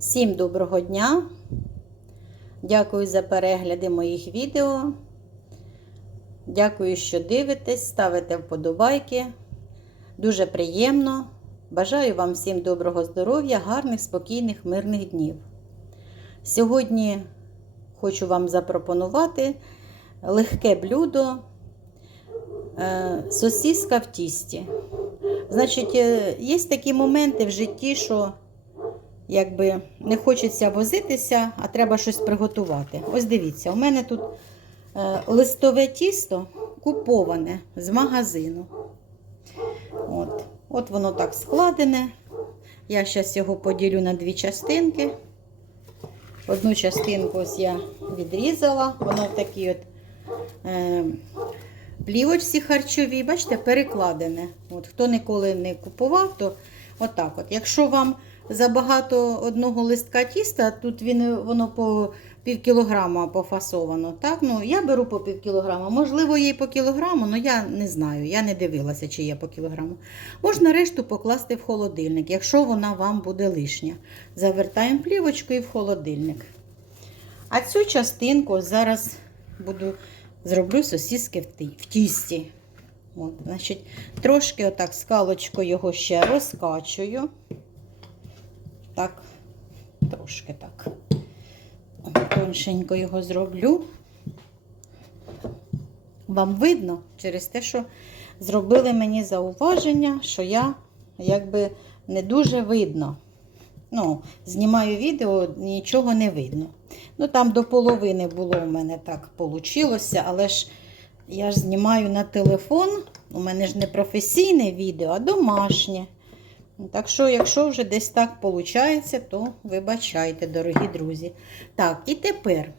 Всім доброго дня! Дякую за перегляди моїх відео. Дякую, що дивитесь, ставите вподобайки. Дуже приємно. Бажаю вам всім доброго здоров'я, гарних, спокійних, мирних днів. Сьогодні хочу вам запропонувати легке блюдо е, сосиска в тісті. Значить, е, є такі моменти в житті, що якби не хочеться возитися, а треба щось приготувати. Ось дивіться, у мене тут е, листове тісто куповане з магазину. От. От воно так складене. Я зараз його поділю на дві частинки. Одну частинку ось я відрізала, воно в такій от е, плівочці харчовій, бачите, перекладене. От, Хто ніколи не купував, то отак от. Якщо вам забагато одного листка тіста, тут він, воно по пів кілограма пофасовано. Так? Ну, Я беру по пів кілограма. Можливо, є й по кілограму, але я не знаю. Я не дивилася, чи є по кілограму. Можна решту покласти в холодильник, якщо вона вам буде лишня. Завертаємо плівочкою в холодильник. А цю частинку зараз буду зроблю сосиски в тісті. От, значить, Трошки отак скалочкою його ще розкачую. Так, трошки так. Тоншенько його зроблю. Вам видно через те, що зробили мені зауваження, що я якби не дуже видно. Ну, знімаю відео, нічого не видно. Ну, там до половини було у мене так вийшло, але ж я ж знімаю на телефон. У мене ж не професійне відео, а домашнє. Так що, якщо вже десь так виходить, то вибачайте, дорогі друзі. Так, і тепер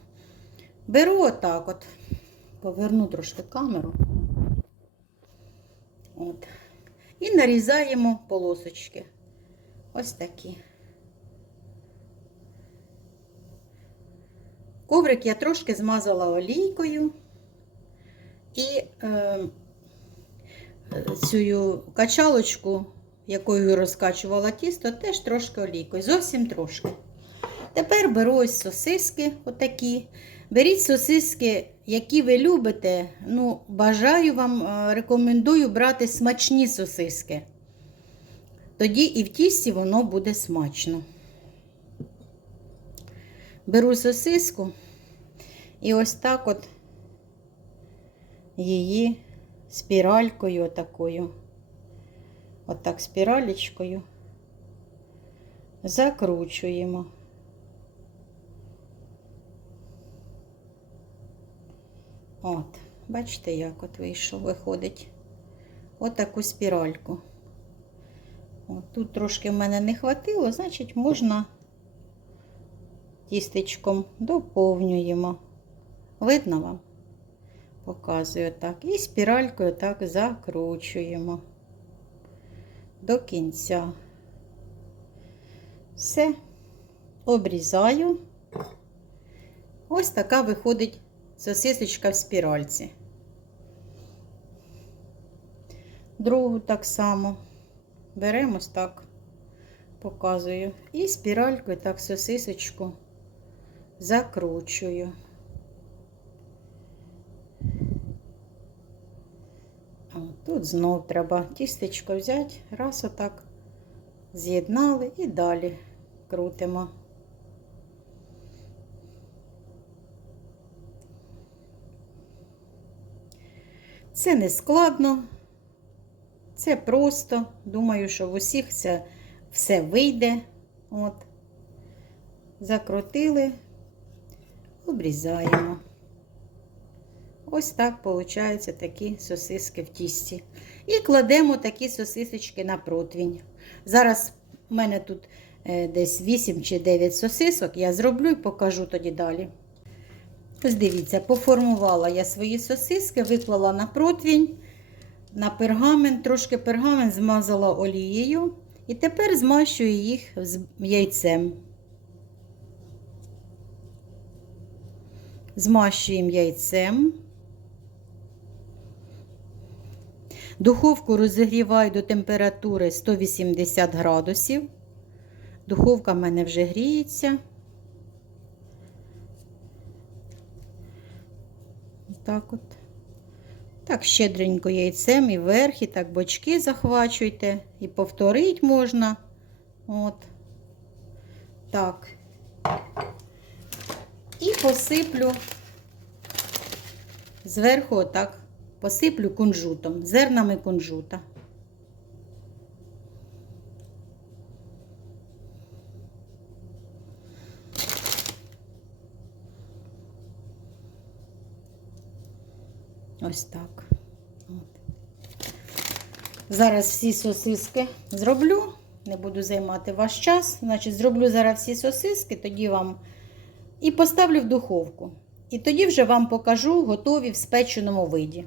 беру отак от, поверну трошки камеру. От. І нарізаємо полосочки. Ось такі. Коврик я трошки змазала олійкою і е, цю качалочку, якою розкачувала тісто, теж трошки олійкою, зовсім трошки. Тепер беру ось сосиски отакі. Беріть сосиски, які ви любите. Ну, бажаю вам, е, рекомендую брати смачні сосиски. Тоді і в тісті воно буде смачно. Беру сосиску і ось так от її спіралькою отакою, отак спіралечкою закручуємо. От, бачите, як от вийшов, виходить. Отаку спіральку. От, тут трошки в мене не хватило, значить, можна тістечком доповнюємо. Видно вам? Показую так. І спіралькою так закручуємо до кінця. Все, обрізаю. Ось така виходить сосисочка в спіральці. Другу так само беремо ось так, показую. І спіралькою так сосисочку закручую. Тут знов треба тістечко взяти, раз отак з'єднали і далі крутимо. Це не складно, це просто. Думаю, що в усіх це все вийде. От. Закрутили, обрізаємо. Ось так виходять такі сосиски в тісті. І кладемо такі сосисочки на противень. Зараз в мене тут е, десь 8 чи 9 сосисок. Я зроблю і покажу тоді далі. Ось дивіться, поформувала я свої сосиски, виклала на противень, на пергамент, трошки пергамент змазала олією. І тепер змащую їх з яйцем. Змащуємо яйцем. Духовку розігріваю до температури 180 градусів. Духовка в мене вже гріється. Так от. Так, щедренько яйцем і верх, і так бочки захвачуйте, і повторить можна. От. Так. І посиплю зверху отак, посиплю кунжутом, зернами кунжута. Ось так. От. Зараз всі сосиски зроблю. Не буду займати ваш час. Значить, зроблю зараз всі сосиски, тоді вам і поставлю в духовку. І тоді вже вам покажу готові в спеченому виді.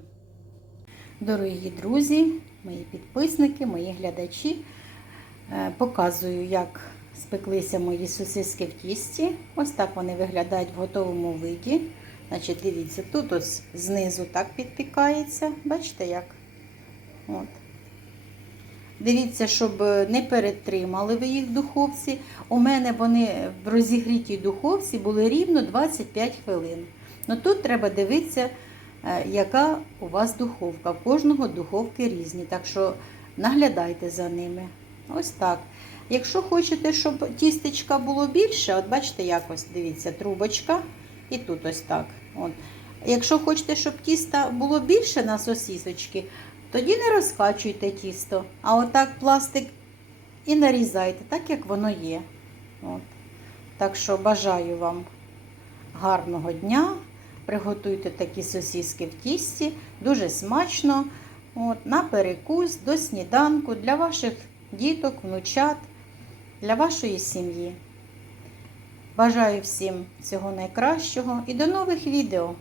Дорогі друзі, мої підписники, мої глядачі, е, показую, як спеклися мої сосиски в тісті. Ось так вони виглядають в готовому виді. Значить, дивіться, тут ось знизу так підпікається. Бачите як? От. Дивіться, щоб не перетримали ви їх в духовці. У мене вони в розігрітій духовці були рівно 25 хвилин. Ну тут треба дивитися, е, яка у вас духовка. В кожного духовки різні. Так що наглядайте за ними. Ось так. Якщо хочете, щоб тістечка було більше, от бачите, якось дивіться, трубочка. І тут ось так. От. Якщо хочете, щоб тіста було більше на сосісочки, тоді не розкачуйте тісто, а отак пластик і нарізайте, так як воно є. От. Так що бажаю вам гарного дня. Приготуйте такі сосіски в тісті, дуже смачно. От, На перекус до сніданку для ваших діток, внучат, для вашої сім'ї. Бажаю всім всього найкращого і до нових відео!